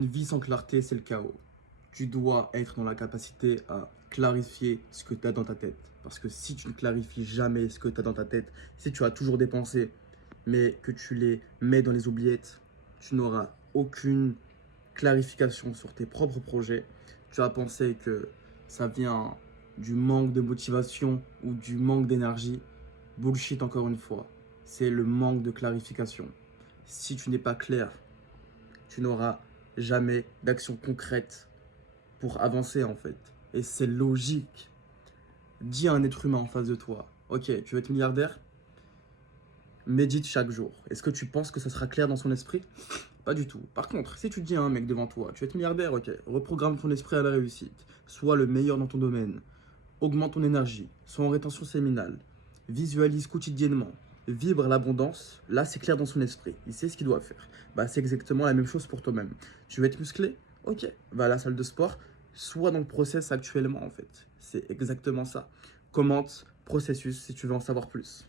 Une vie sans clarté, c'est le chaos. Tu dois être dans la capacité à clarifier ce que tu as dans ta tête. Parce que si tu ne clarifies jamais ce que tu as dans ta tête, si tu as toujours des pensées, mais que tu les mets dans les oubliettes, tu n'auras aucune clarification sur tes propres projets. Tu vas penser que ça vient du manque de motivation ou du manque d'énergie. Bullshit encore une fois. C'est le manque de clarification. Si tu n'es pas clair, tu n'auras jamais d'action concrète pour avancer en fait. Et c'est logique. Dis à un être humain en face de toi, ok, tu veux être milliardaire? Médite chaque jour. Est-ce que tu penses que ça sera clair dans son esprit? Pas du tout. Par contre, si tu dis à un mec devant toi, tu veux être milliardaire, ok, reprogramme ton esprit à la réussite. Sois le meilleur dans ton domaine. Augmente ton énergie. Sois en rétention séminale. Visualise quotidiennement. Vibre l'abondance. Là, c'est clair dans son esprit. Il sait ce qu'il doit faire. Bah, c'est exactement la même chose pour toi-même. Tu veux être musclé? Ok, va à la salle de sport. Sois dans le process actuellement, en fait. C'est exactement ça. Commente processus si tu veux en savoir plus.